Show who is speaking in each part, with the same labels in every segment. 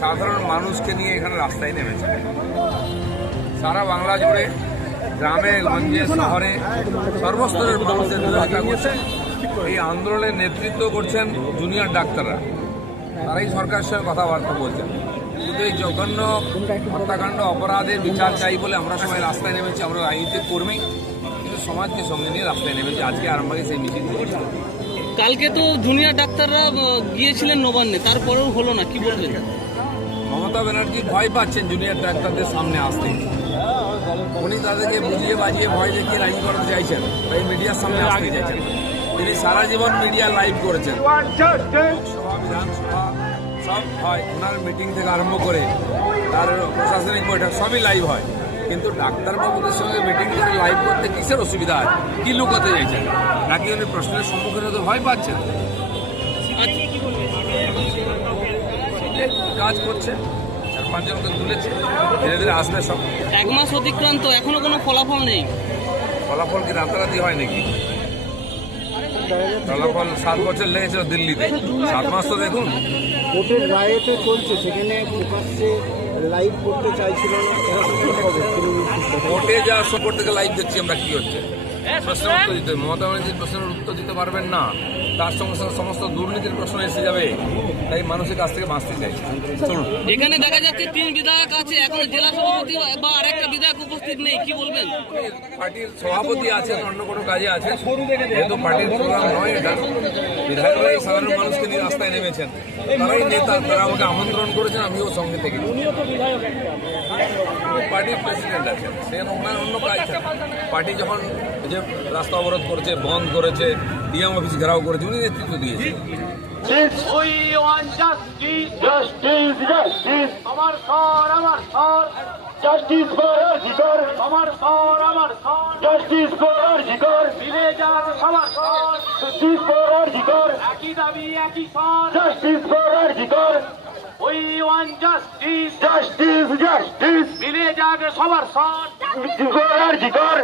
Speaker 1: সাধারণ মানুষকে নিয়ে এখানে রাস্তায় নেমেছে। সারা বাংলা জুড়ে, গ্রামে, গঞ্জে, শহরে সর্বস্তরের মানুষের বিরোধিতা করছে। এই আন্দোলনের নেতৃত্ব করছেন জুনিয়র ডাক্তাররা। তারাই সরকারের সঙ্গে কথাবার্তা বলছেন। শুধু এই জঘন্য হত্যাকাণ্ড, অপরাধের বিচার চাই বলে আমরা সবাই রাস্তায় নেমেছি, আমরা রাজনীতিক কর্মী। কিন্তু সমাজকে সঙ্গে নিয়ে রাস্তায় নেমেছি। আজকে আরামবাগে সেই মিছিল
Speaker 2: কালকে তো জুনিয়র ডাক্তাররা গিয়েছিলেন নবান্নে, তারপরেও হলো না, কি বলবেন?
Speaker 1: মমতা ব্যানার্জি ভয় পাচ্ছেন জুনিয়র ডাক্তারদের সামনে আসতে। উনি তাদেরকে বুঝিয়ে বাজিয়ে ভয় দেখিয়ে রাজি করাতে চাইছেন, তাই মিডিয়ার সামনে আসতে চাইছেন। তিনি সারা জীবন মিডিয়া লাইভ করেছেন। সব হয়, ওনার মিটিং থেকে আরম্ভ করে তার প্রশাসনিক বৈঠক, সবই লাইভ হয়। কিন্তু ডাক্তারবাবুদের সঙ্গে মিটিং করে লাইভ করতে কিসের অসুবিধা আছে? কি লুকাতে চাইছেন? নাকি উনি প্রশ্নের সম্মুখীন হতে ভয় পাচ্ছেন? কাজ করছে। পাঁচজনকে তুলেছে ধীরে ধীরে আসবে সব
Speaker 2: এক মাস অতিক্রান্ত এখনও কোনো ফলাফল নেই।
Speaker 1: ফলাফল কি রাতারাতি হয় নাকি? ফলাফল সাত বছর লেগেছিল দিল্লিতে। সাত মাস তো দেখুন।
Speaker 3: কোর্টের রায়েতে চলছে সেখানে প্রকাশ্যে লাইভ করতে চাইছিল না।
Speaker 1: কোর্টে যা সপোর্ট থেকে লাইভ দেখছি আমরা কি হচ্ছে। প্রশ্নের উত্তর দিতে হবে। মমতা ব্যানার্জির প্রশ্নের উত্তর দিতে পারবেন না। তার সঙ্গে সঙ্গে সমস্ত দুর্নীতির প্রশ্ন এসে যাবে। তাই মানুষের কাছ থেকে বাঁচতে চলুন।
Speaker 2: এখানে দেখা যাচ্ছে তিন বিধায়ক আছে এখন জেলা সভাপতি বা আরেকটা বিধায়ক উপস্থিত নেই কি বলবেন?
Speaker 1: পার্টির সভাপতি আছেন অন্য কোনো কাজে আছেন যেহেতু পার্টির প্রোগ্রাম নয় এটা বিধায়করাই সাধারণ মানুষকে নিয়ে রাস্তায় নেমেছেন। তারাই নেতা তারা আমাকে আমন্ত্রণ করেছেন আমিও সঙ্গে থেকে পার্টির প্রেসিডেন্ট আছেন সে ওনার অন্য কাজ পার্টি যখন যে রাস্তা অবরোধ করেছে বন্ধ করেছে ডিএম অফিস ঘেরাও করেছে উনি নেতৃত্ব দিয়েছে।
Speaker 4: We want justice, justice, justice. আমার সর আমার সর জাস্টিস ফর অধিকার আমার সর আমার সর জাস্টিস ফর অধিকার ফিরে যান সবার। সর জাস্টিস ফর অধিকার একই দাবি একই সর জাস্টিস ফর অধিকার We want justice, justice, justice. মিলে যাক সবার। সর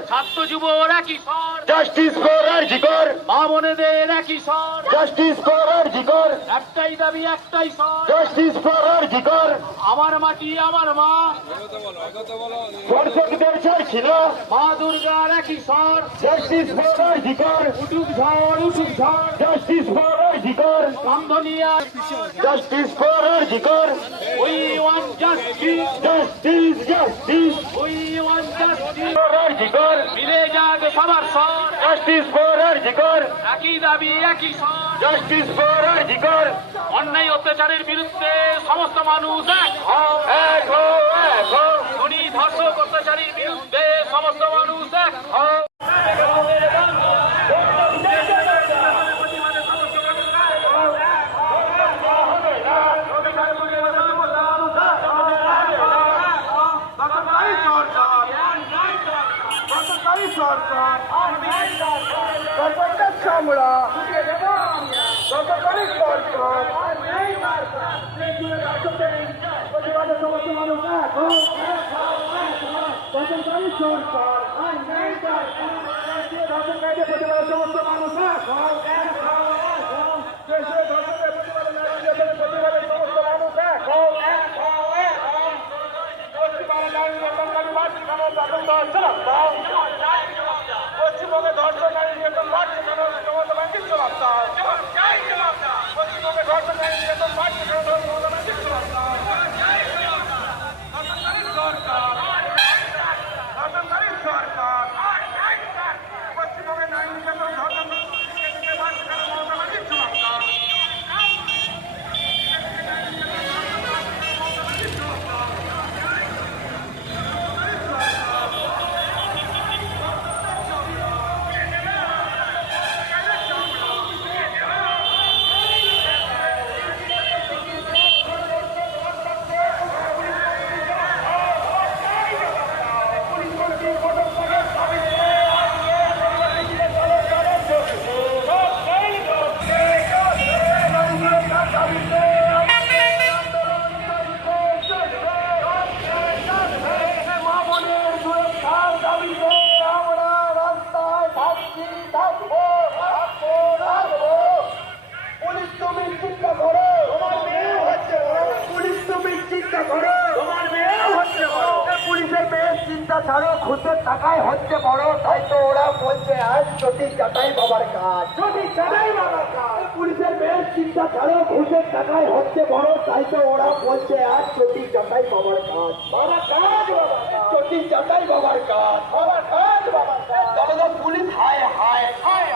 Speaker 4: ছাত্র জাস্টিস ফর অধিকার মা বোনেদের একই সর জাস্টিস ফর অধিকার একটাই দাবি একটাই সর জাস্টিস ফর অধিকার আমার মাটি আমার মা? দর্শকদের মা দুর্গার একই সর জাস্টিস ফর অধিকার উঠুক ঝড় উঠুক ঝড়। জাস্টিস ফর অধিকার কামধনিয়া জাস্টিস ফর অধিকার we want justice. Justice justice. We want justice. For অধিকার মিলে যাক সবার সর জাস্টিস ফর অধিকার একই দাবি একই সর জাস্টিস ফর অধিকার অন্যায় অত্যাচারের বিরুদ্ধে সমস্ত মানুষ এক এক খুনি ধর্ষক অত্যাচারীর বিরুদ্ধে সমস্ত মানুষ এক সরকার চামড়া সরকারি সরকার প্রতিবাদে সমস্ত মানুষ এক হও। সরকারি সরকার ধর্ষণকারীদের প্রতিবাদে সমস্ত মানুষ এক হও। দেশে প্রতিবাদে নারী প্রতিবাদে সমস্ত মানুষ এক হও। নারী নির্যাতনকারী বাড়ছে কেন তখন যেটা তারও খুঁজে
Speaker 3: টাকায় হচ্ছে বড় তাই তো ওরা বলছে আজ যদি চাটাই বাবার কাজ। যদি চাটাই বাবার কাজ। পুলিশের মেয়ের চিন্তা ছাড়ো ঘুষের টাকায় হচ্ছে বড় তাই তো ওরা বলছে আর চটি চাটাই বাবার কাজ। বাবার কাজ বাবা চটি চাটাই বাবার কাজ বাবার কাজ বাবার কাজ। পুলিশ হায় হায় হায়